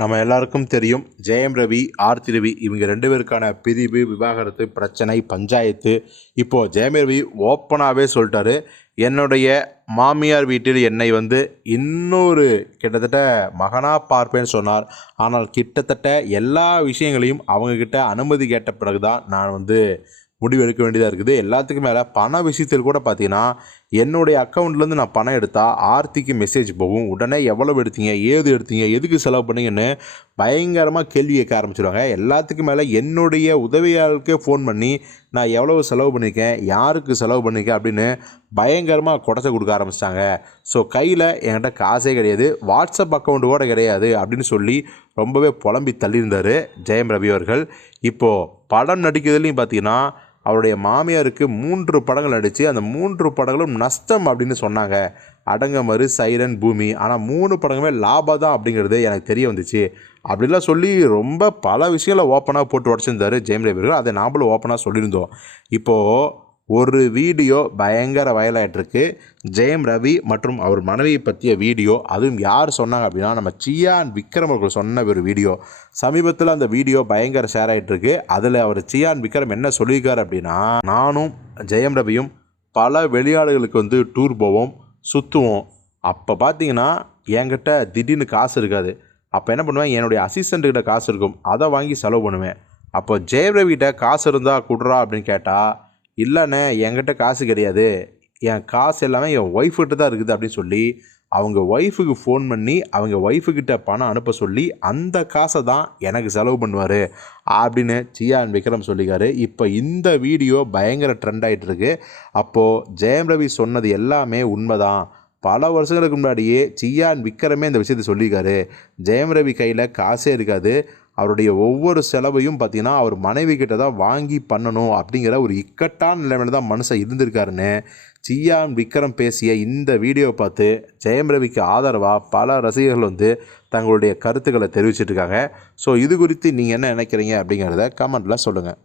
நம்ம எல்லாருக்கும் தெரியும் ஜெயம் ரவி ஆர்த்தி ரவி இவங்க ரெண்டு பேருக்கான பிரிவு விவாகரத்து பிரச்சனை பஞ்சாயத்து. இப்போது ஜெயம் ரவி ஓப்பனாகவே சொல்லிட்டாரு. என்னுடைய மாமியார் வீட்டில் என்னை வந்து இன்னொரு கிட்டத்தட்ட மகனாக பார்ப்பேன்னு சொன்னார். ஆனால் கிட்டத்தட்ட எல்லா விஷயங்களையும் அவங்கக்கிட்ட அனுமதி கேட்ட பிறகு தான் நான் வந்து முடிவு எடுக்க வேண்டியதாக இருக்குது. எல்லாத்துக்கும் மேலே பண விஷயத்தில் கூட பார்த்தீங்கன்னா என்னுடைய அக்கௌண்ட்லேருந்து நான் பணம் எடுத்தால் ஆர்த்திக்கு மெசேஜ் போகும். உடனே எவ்வளவு எடுத்தீங்க ஏது எடுத்தீங்க எதுக்கு செலவு பண்ணீங்கன்னு பயங்கரமாக கேள்வி கேட்க ஆரம்பிச்சிடுவாங்க எல்லாத்துக்கும் மேலே என்னுடைய உதவியாளருக்கே ஃபோன் பண்ணி நான் எவ்வளவு செலவு பண்ணியிருக்கேன்? யாருக்கு செலவு பண்ணியிருக்கேன்? அப்படின்னு பயங்கரமாக குடச்ச கொடுக்க ஆரம்பிச்சிட்டாங்க. ஸோ கையில் என்கிட்ட காசே கிடையாது. வாட்ஸ்அப் அக்கௌண்ட் கூட கிடையாது அப்படின்னு சொல்லி ரொம்பவே புலம்பி தள்ளியிருந்தார் ஜெயம் ரவி அவர்கள். இப்போது படம் நடிக்கிறதுலையும் பார்த்தீங்கன்னா அவருடைய மாமியாருக்கு மூன்று படங்கள் நடித்து அந்த மூன்று படங்களும் நஷ்டம் அப்படின்னு சொன்னாங்க. அடங்கமறு சைரன் பூமி. ஆனால் மூணு படங்களுமே லாபம் தான் அப்படிங்கிறது எனக்கு தெரிய வந்துச்சு. அப்படிலாம் சொல்லி ரொம்ப பல விஷயங்களை ஓப்பனாக போட்டு உடச்சிருந்தார் ஜெயம் ரவி அதை நாம்ளும் ஓப்பனாக சொல்லியிருந்தோம். இப்போது ஒரு வீடியோ பயங்கர வயலாயிட்டிருக்கு ஜெயம் ரவி மற்றும் அவர் மனைவியை பற்றிய வீடியோ அதுவும் யார் சொன்னாங்க அப்படின்னா நம்ம சியான் விக்ரம் அவர்கள் சொன்ன ஒரு வீடியோ. சமீபத்தில் அந்த வீடியோ பயங்கர ஷேர் ஆகிட்டுருக்கு அதில் அவர் சியான் விக்ரம் என்ன சொல்லியிருக்காரு அப்படின்னா நானும் ஜெயம் ரவியும் பல வெளியாளர்களுக்கு வந்து டூர் போவோம் சுற்றுவோம் அப்போ பார்த்தீங்கன்னா என்கிட்ட திடீர்னு காசு இருக்காது. அப்போ என்ன பண்ணுவேன்? என்னுடைய அசிஸ்டண்ட்டுக்கிட்ட காசு இருக்கும். அதை வாங்கி செலவு பண்ணுவேன். அப்போ ஜெயரவிகிட்ட காசு இருந்தால் கொடுறா அப்படின்னு கேட்டால் இல்லைண்ணே என்கிட்ட காசு கிடையாது. என் காசு எல்லாமே என் ஒய்ஃப்கிட்ட தான் இருக்குது அப்படின்னு சொல்லி அவங்க ஒய்ஃபுக்கு ஃபோன் பண்ணி அவங்க ஒய்ஃபுக்கிட்ட பணம் அனுப்ப சொல்லி அந்த காசை தான் எனக்கு செலவு பண்ணுவார் அப்படின்னு சியான் விக்ரம் சொல்லிக்காரு. இப்போ இந்த வீடியோ பயங்கர ட்ரெண்ட் ஆகிட்டு இருக்கு. அப்போது ஜெயம் ரவி சொன்னது எல்லாமே உண்மைதான். பல வருஷங்களுக்கு முன்னாடியே சியான் விக்ரமே இந்த விஷயத்தை சொல்லியிருக்காரு. ஜெயம் ரவி கையில் காசே இருக்காது. அவருடைய ஒவ்வொரு செலவையும் பார்த்தீங்கன்னா அவர் மனைவி கிட்ட தான் வாங்கி பண்ணணும் அப்படிங்கிற ஒரு இக்கட்டான நிலைமையில தான் மனுஷன் இருந்திருக்காருன்னு சியான் விக்ரம் பேசிய இந்த வீடியோவை பார்த்து ஜெயம் ரவிக்கு ஆதரவாக பல ரசிகர்கள் வந்து தங்களுடைய கருத்துக்களை தெரிவிச்சிட்டு இருக்காங்க. ஸோ இது குறித்து நீங்கள் என்ன நினைக்கிறீங்க அப்படிங்கிறத கமெண்ட்டில் சொல்லுங்கள்